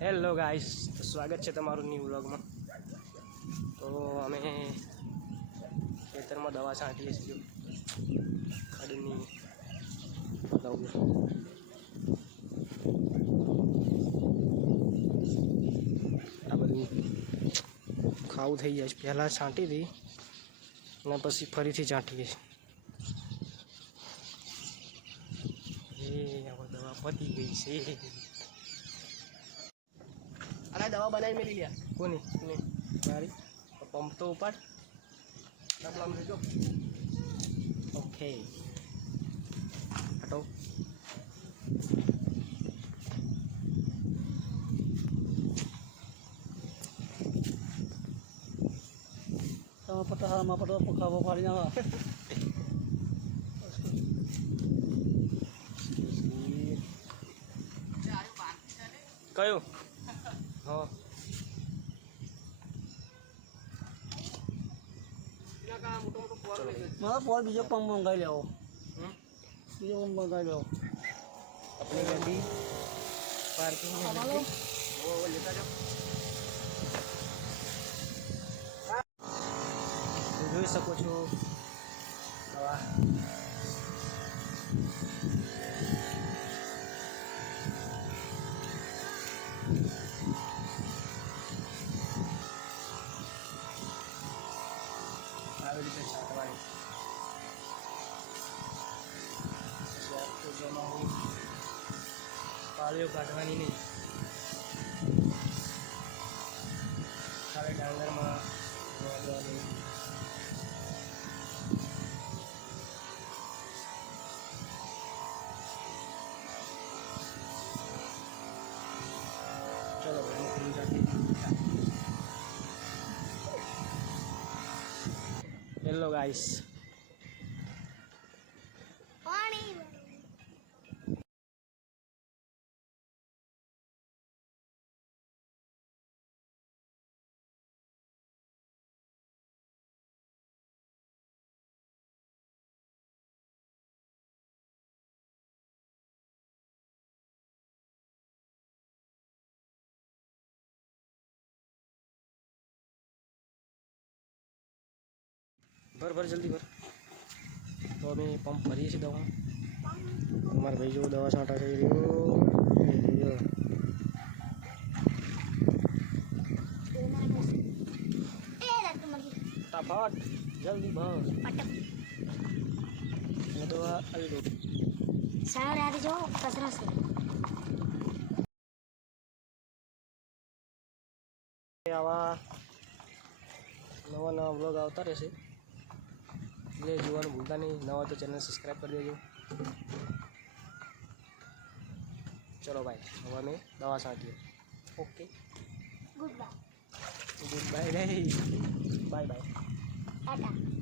Hello guys તો સ્વાગત છે તમારું ન્યૂ વ્લોગમાં તો અમે ખેતરમાં દવા છાંટીએ છીએ. ખડની બતાવું. આ બધું ખાવું થઈ જાય છે. પહેલાં છાંટી હતી અને પછી ફરીથી છાંટીએ છીએ. એ દવા પતી ગઈ છે. અરે દવા બનાવી મેલી લ્યા કોની કોની મારી પંપ તો ઉપાડ ડબલામાં લેજો okay હટો Sama patah sama patah pekah bapaknya lah. કયું હા પોલ બીજો પંપ મંગાવી લેવો. બીજો પંપ મંગાવી લેવો. આપણી ગાડી પાર્કિંગ જોઈ શકો છો. પાળીઓ કાઢવાની નહીં ખાલી ડાંગરમાં વાળવાની ચલો ભાઈ હું જાતી હેલો ગાઈસ ભર ભર જલ્દી ભર તો અમે પંપ ભરીએ છીએ દવા અમારા ભાઈ જો દવા છાંટા કરી રહ્યો એ જો. ફટાફટ જલ્દી ભર અને દવા આવી દો સારા રાતે જો કચરા છે આવા નવા નવા બ્લોગ આવતા રહેશે એટલે જોવાનું ભૂલતા નહીં નવા તો ચેનલ સબસ્ક્રાઈબ કરી દેજો. ચલો ભાઈ હવે અમે દવા છાંટીએ. Okay good bye good bye bye bye tata